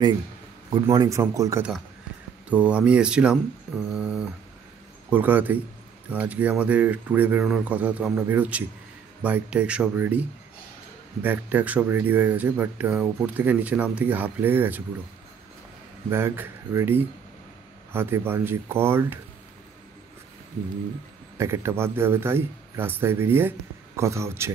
Morning, good morning from Kolkata. তো আমি এসেছিলাম কলকাতাতেই। তো আজকে আমাদের ট্যুরে বেরোনোর কথা, তো আমরা বেরোচ্ছি। বাইক টাইক সব রেডি, ব্যাগ ট্যাগ সব রেডি হয়ে গেছে, বাট উপর থেকে নিচে নামতে গিয়ে হাঁপ লেগে গেছে পুরো। ব্যাগ রেডি, হাতে বাঞ্জি কর্ড, প্যাকেটটা বাঁধতে হবে, তাই রাস্তায় বেরিয়ে কথা হচ্ছে।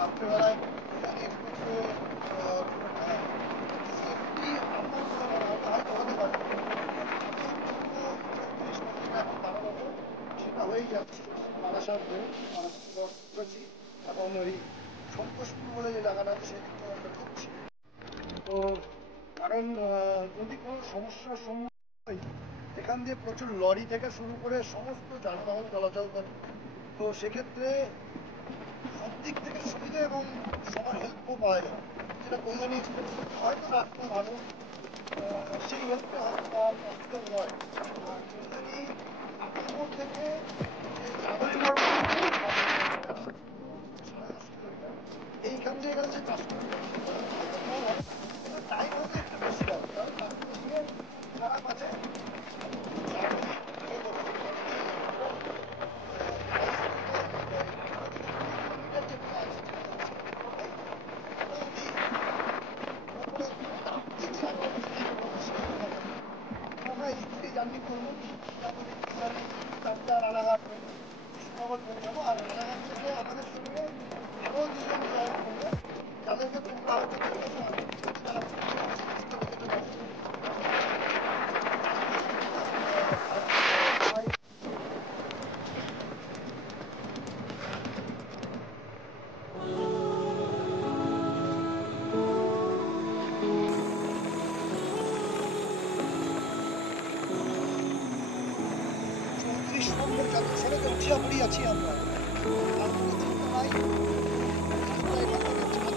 রাত্রেবেলায় একটু সেফটি আমার মনে হয়তো হতে পারে, কিন্তু 34 এখন বাড়ানো সেটা হয়েই যাচ্ছে। বারাসাত হয়ে করেছি এবং ওই সন্তোষপুর বলে যে জায়গাটা আছে সেদিকটা আমরা ঢুকছি। তো কারণ যদি কোনো সমস্যার সম্মুখীন হই, এখান দিয়ে প্রচুর লরি থেকে শুরু করে সমস্ত যানবাহন চলাচল করে। তো সেক্ষেত্রে সব দিক থেকে সুবিধা এবং সবার হেল্পও পাওয়া যায়, যেটা কল্যাণী এক্সপ্রেস হয়তো রাস্তা ভালো, সেই হেল্পটা হয়তো পাওয়া পসিবল নয়। আর কল্যাণী আসানসোল থেকে যে ট্রাভেল করবো এইখান থেকে এখানে যে 5 কিলোমিটার হয়তো কম হবে, কিন্তু টাইম হয়তো একটু বেশি হবে, কারণ রাস্তা দিয়ে খারাপ আছে। আমরা স্কুটি জার্নি করবো, তারপরে চারটা রানাঘাট হয়ে কৃষ্ণনগর পৌঁছাবো। আর রানাঘাট থেকে আমাদের সঙ্গে আরও দুজন জয়েন করবে, যাদেরকে তোমরা হয়তো দেখেছো, আমি তারা দেখেছো। চৌত্রিশ নম্বর জাতীয় সড়কে উঠিয়া পড়িয়াছি আমরা। তারপরে চিন্তা নাই, রাস্তা এখান থেকে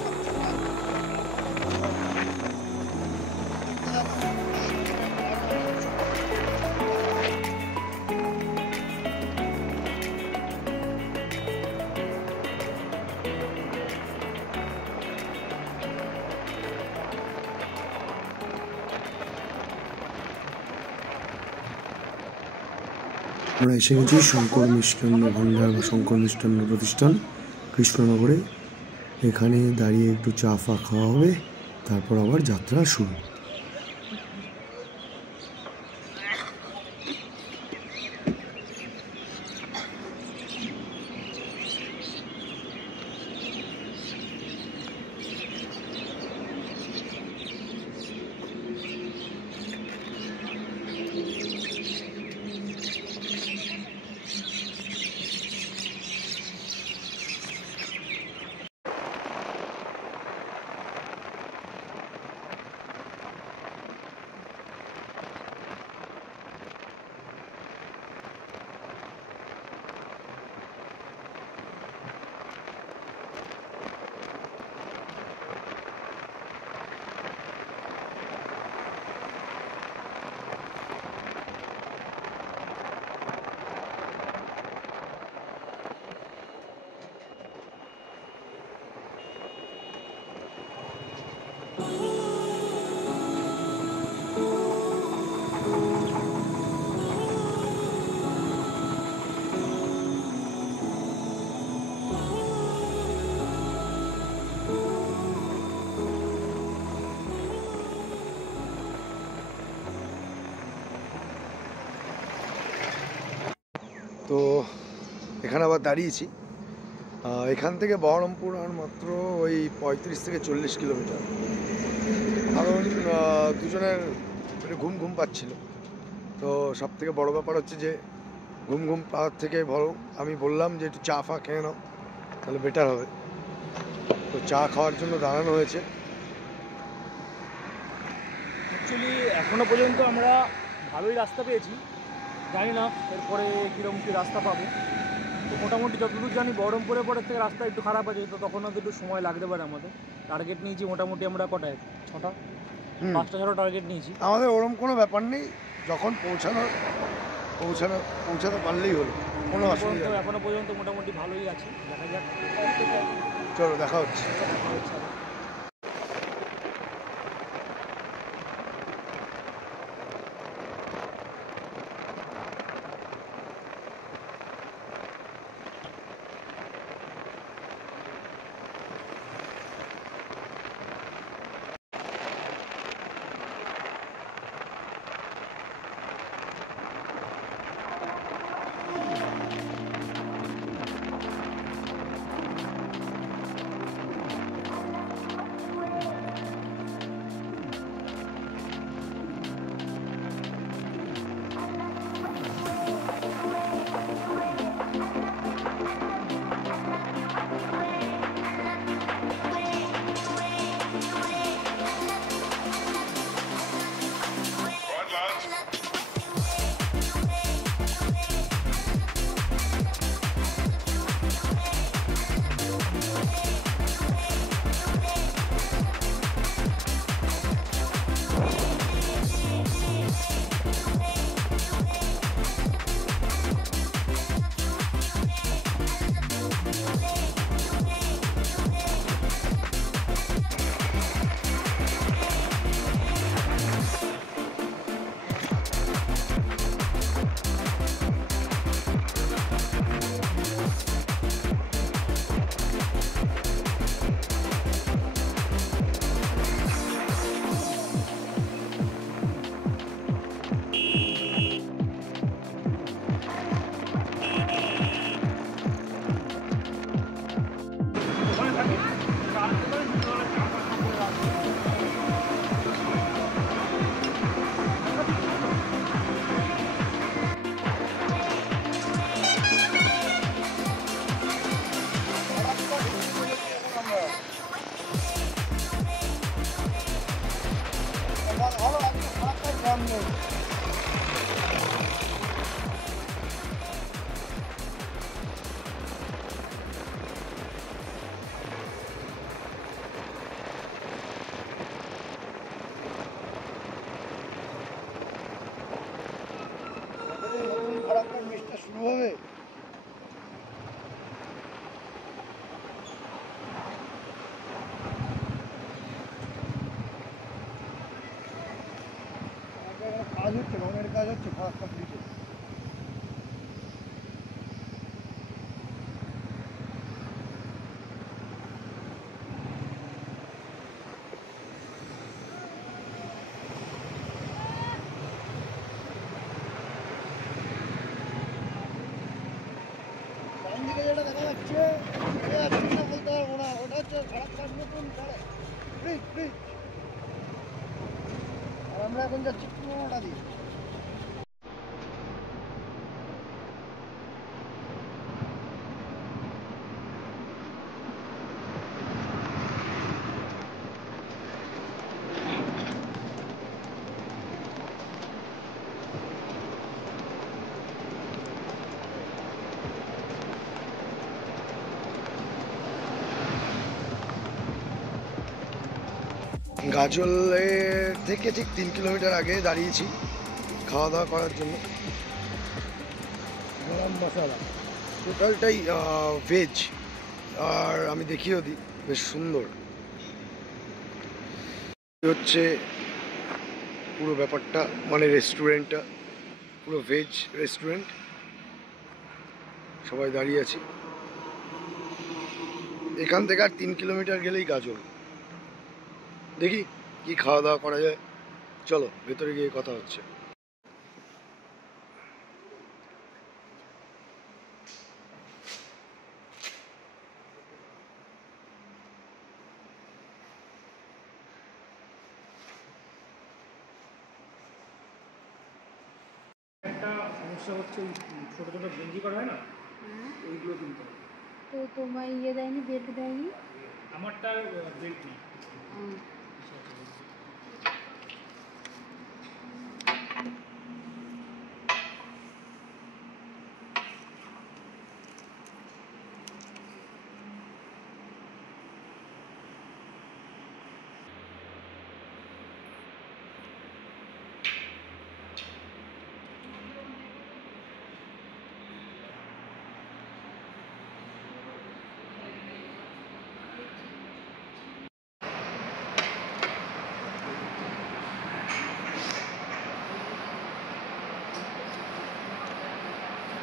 আমরা এসে গেছি শঙ্কর মিষ্টান্ন ভাণ্ডার বা শঙ্কর মিষ্টান্ন প্রতিষ্ঠান কৃষ্ণনগরে। এখানে দাঁড়িয়ে একটু চা ফা খাওয়া হবে, তারপর আবার যাত্রা শুরু। তো এখানে আবার দাঁড়িয়েছি, এখান থেকে বহরমপুর আর মাত্র ওই 35 থেকে 40 কিলোমিটার। কারণ দুজনের একটু ঘুম ঘুম পাচ্ছিল, তো সব থেকে বড়ো ব্যাপার হচ্ছে যে ঘুম ঘুম পাওয়ার থেকে বরং আমি বললাম যে একটু চা ফা খেয়ে নাও, তাহলে বেটার হবে। তো চা খাওয়ার জন্য দাঁড়ানো হয়েছে। অ্যাকচুয়ালি এখনও পর্যন্ত আমরা ভালোই রাস্তা পেয়েছি, জানি না এরপরে কীরকম কী রাস্তা পাবো। তো মোটামুটি যতদূর জানি বহরমপুরের পরের থেকে রাস্তা একটু খারাপ আছে, তো তখন হয়তো একটু সময় লাগতে পারে আমাদের। টার্গেট নিয়েছি মোটামুটি আমরা কটায়, 6টা 5টা 6টা টার্গেট নিয়েছি। আমাদের ওরম কোনো ব্যাপার নেই, যখন পৌঁছাতে পারলেই হলো, কোনো অসুবিধা নেই। এখনও পর্যন্ত মোটামুটি ভালোই আছে, দেখা যাক। চলো দেখা হচ্ছে। মিসটা শুরু হবে। কাজ হচ্ছে, রঙের কাজ হচ্ছে, ফারাক্কা ব্রিজে। ডান দিকে যেটা দেখা যাচ্ছে না বলতে পারবো না, ওটা হচ্ছে ফারাক্কার নতুন ব্রিজ ব্রিজ। আর আমরা এখন যাচ্ছি পুরোনোটা দিয়ে। গাজলের থেকে ঠিক 3 কিলোমিটার আগে দাঁড়িয়েছি খাওয়া দাওয়া করার জন্য। গরম মশলা টোটালটাই ভেজ, আর আমি দেখিয়েও দিই, বেশ সুন্দর হচ্ছে পুরো ব্যাপারটা। মানে রেস্টুরেন্টটা পুরো ভেজ রেস্টুরেন্ট, সবাই দাঁড়িয়ে আছি। এখান থেকে আর 3 কিলোমিটার গেলেই গাজল। দেখি কি খাওয়া দাওয়া করা যায়, চলো ভেতরে গিয়ে কথা হচ্ছে। সমস্যা হচ্ছে ওই ছোটো ছোটো গেঞ্জি করা হয় না, ওইগুলো কিনতে হবে। তো তোমার ইয়ে দেয়নি, বেল্ট দেয়নি? আমারটা বেল্ট নেই।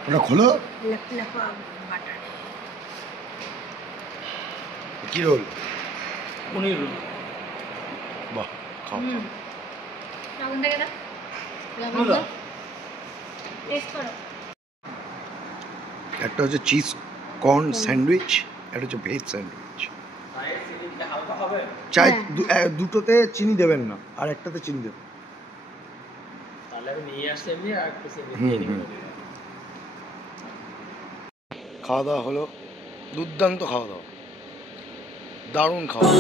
ওটা খোলো। লাফা বাটার কি রোল? পনির রোল। বাহ, খাও। লবণ থেকে দাও, লবণ দাও। দাও, টেস্ট করো। একটা হচ্ছে চিজ কর্ন স্যান্ডউইচ, একটা হচ্ছে ভেজ স্যান্ডউইচ। চাই দুটোতে চিনি দেবেন না, আর একটাতে চিনি দেবেন। তাহলে আমি নিয়ে আসছি এমনি, আর একটু চিনি হুম, দিয়ে হুম। দিই। খাওয়া দাওয়া হলো, দুর্দান্ত খাওয়া দাওয়া, দারুণ খাওয়া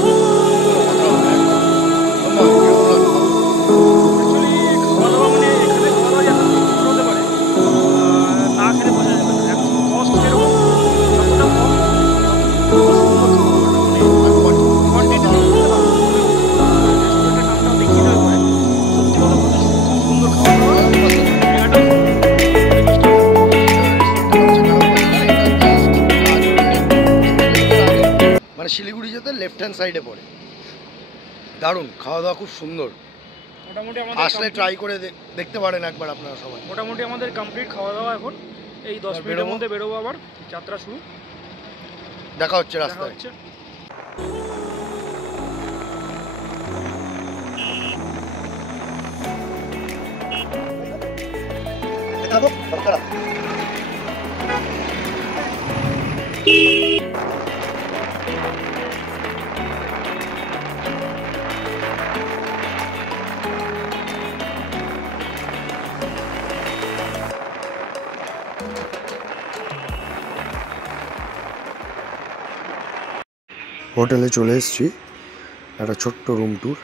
মানে শিলিগুড়ি যেতে লেফট হ্যান্ড সাইডে পড়ে। দারুণ খাওয়া দাওয়া, খুব সুন্দর। মোটামুটি আসলে ট্রাই করে দেখতে পারেন একবার আপনারা সবাই। মোটামুটি আমাদের কমপ্লিট খাওয়া দাওয়া এখন এই 10 মিনিটের মধ্যে বেরোবো, আবার যাত্রা শুরু। দেখা হচ্ছে দেখা রাস্তায়। হচ্ছে। হোটেলে চলে এসেছি, একটা ছোট্ট রুম ট্যুর।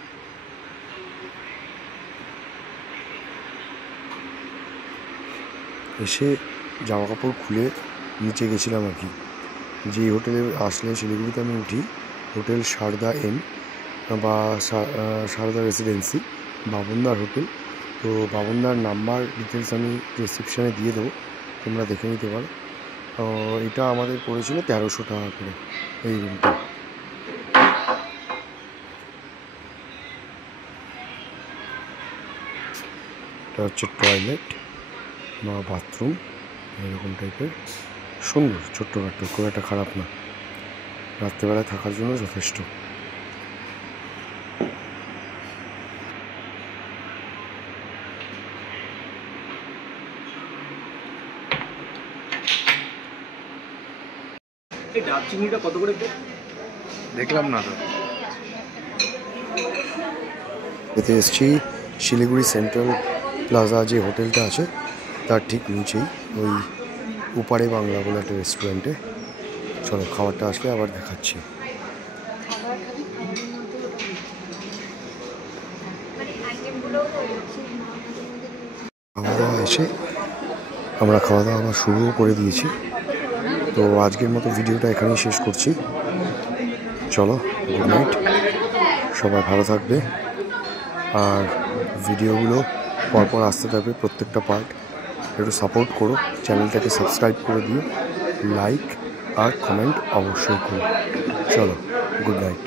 এসে জামা কাপড় খুলে নিচে গেছিলাম আর কি। যে হোটেলে আসলে শিলিগুড়িতে আমি উঠি, হোটেল সারদা এন বা সারদা রেসিডেন্সি, বাবনদার হোটেল। তো বাবনদার নাম্বার ডিটেলস আমি রিসেপশানে দিয়ে দেবো, তোমরা দেখে নিতে পারো। এটা আমাদের পড়েছিল 1300 টাকা করে এই রুমটা। এটা হচ্ছে টয়লেট বা বাথরুম, এরকম টাইপের, সুন্দর, ছোট্টখাট্টো, খুব একটা খারাপ না, রাত্রেবেলায় থাকার জন্য যথেষ্ট। এই দারচিনিটা কত করে? দেখলাম না তো। এতে এসছি শিলিগুড়ি সেন্ট্রাল প্লাজা যে হোটেলটা আছে তার ঠিক নিচেই, ওই উপারে বাংলা বলে একটা রেস্টুরেন্টে। চলো খাবারটা আসলে আবার দেখাচ্ছি। খাওয়া দাওয়া এসে আমরা খাওয়া দাওয়া আবার শুরুও করে দিয়েছি। তো আজকের মতো ভিডিওটা এখানেই শেষ করছি। চলো, গুড নাইট, সবাই ভালো থাকবে। আর ভিডিওগুলো পরপর আসতে থাকবে, প্রত্যেকটা পার্ট। একটু সাপোর্ট করো, চ্যানেলটাকে সাবস্ক্রাইব করে দিও, লাইক আর কমেন্ট অবশ্যই করো। চলো, গুড নাইট।